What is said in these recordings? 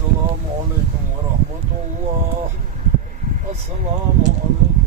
السلام عليكم ورحمة الله. السلام عليكم ورحمة الله.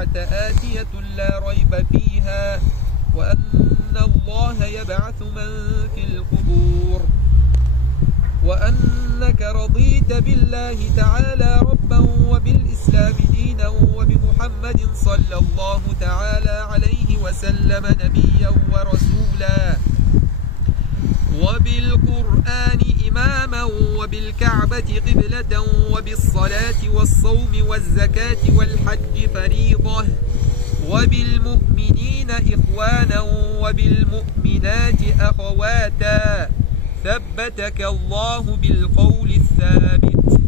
الساعة آتية لا ريب فيها وأن الله يبعث من في القبور وأنك رضيت بالله تعالى ربا وبالإسلام دينا وبمحمد صلى الله تعالى عليه وسلم نبيا ورسولا وبالقرآن إماما وبالكعبة قبلة وبالصلاة والصوم والزكاة والحج فريضة وبالمؤمنين إخوانا وبالمؤمنات أخواتا ثبتك الله بالقول الثابت.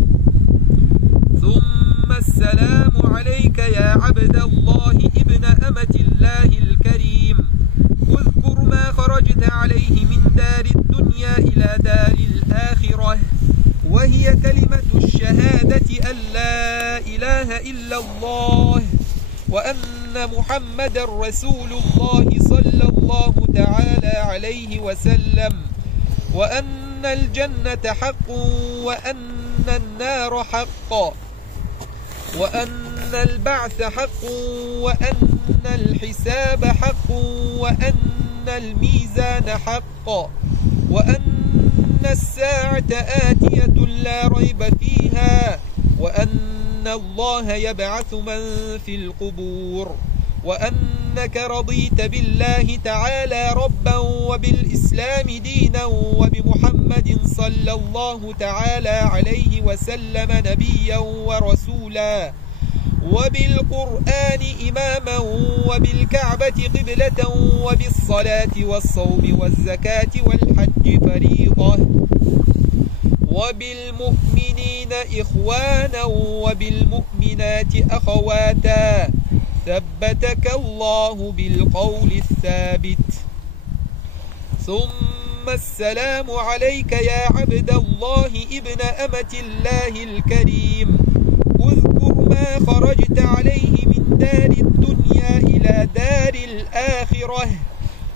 ثم السلام عليك يا عبد الله ابن أمة الله الكريم. اذكر ما خرجت عليه من دار الدنيا إلى دار الآخرة وهي كلمة الشهادة أن لا إله إلا الله وأن محمد رسول الله صلى الله تعالى عليه وسلم وأن الجنة حق وأن النار حق وأن البعث حق وأن الحساب حق وأن الميزان حق وأن الساعة آتية لا ريب فيها وأن الله يبعث من في القبور وأنك رضيت بالله تعالى ربا وبالإسلام دينا وبمحمد صلى الله تعالى عليه وسلم نبيا ورسولا وبالقرآن إماما وبالكعبة قبلة وبالصلاة والصوم والزكاة والحج فريضة وبالمؤمنين إخوانا وبالمؤمنات أخواتا ثبتك الله بالقول الثابت. ثم السلام عليك يا عبد الله ابن أمة الله الكريم. اذكر ما خرجت عليه من دار الدنيا إلى دار الآخرة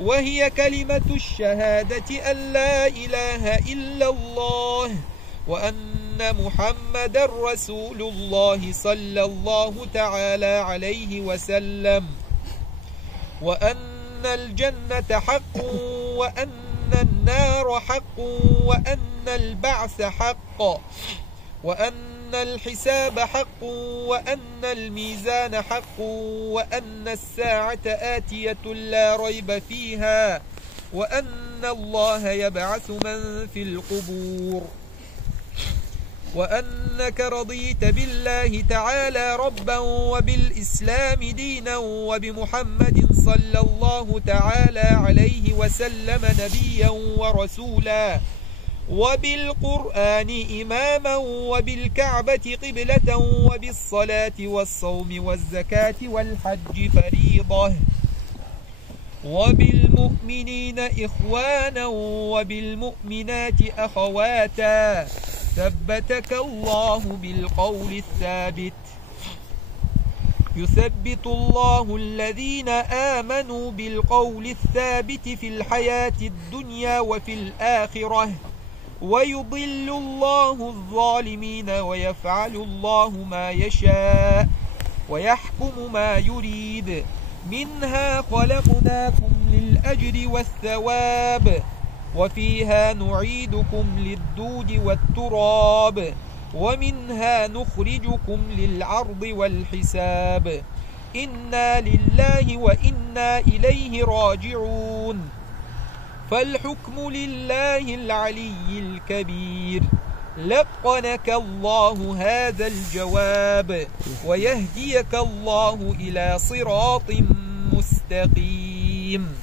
وهي كلمة الشهادة أن لا إله إلا الله وأن محمد رسول الله صلى الله تعالى عليه وسلم وأن الجنة حق وأن النار حق وأن البعث حق وأن الحساب حق وأن الميزان حق وأن الساعة آتية لا ريب فيها وأن الله يبعث من في القبور وأنك رضيت بالله تعالى ربا وبالإسلام دينا وبمحمد صلى الله تعالى عليه وسلم نبيا ورسولا وبالقرآن إماما وبالكعبة قبلة وبالصلاة والصوم والزكاة والحج فريضة وبالمؤمنين إخوانا وبالمؤمنات أخواتا ثبتك الله بالقول الثابت. يثبت الله الذين آمنوا بالقول الثابت في الحياة الدنيا وفي الآخرة ويضل الله الظالمين ويفعل الله ما يشاء ويحكم ما يريد. منها خلقناكم للأجر والثواب وفيها نعيدكم للدود والتراب ومنها نخرجكم للعرض والحساب. إنا لله وإنا إليه راجعون. فالحكم لله العلي الكبير. لقنك الله هذا الجواب ويهديك الله إلى صراط مستقيم.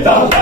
الله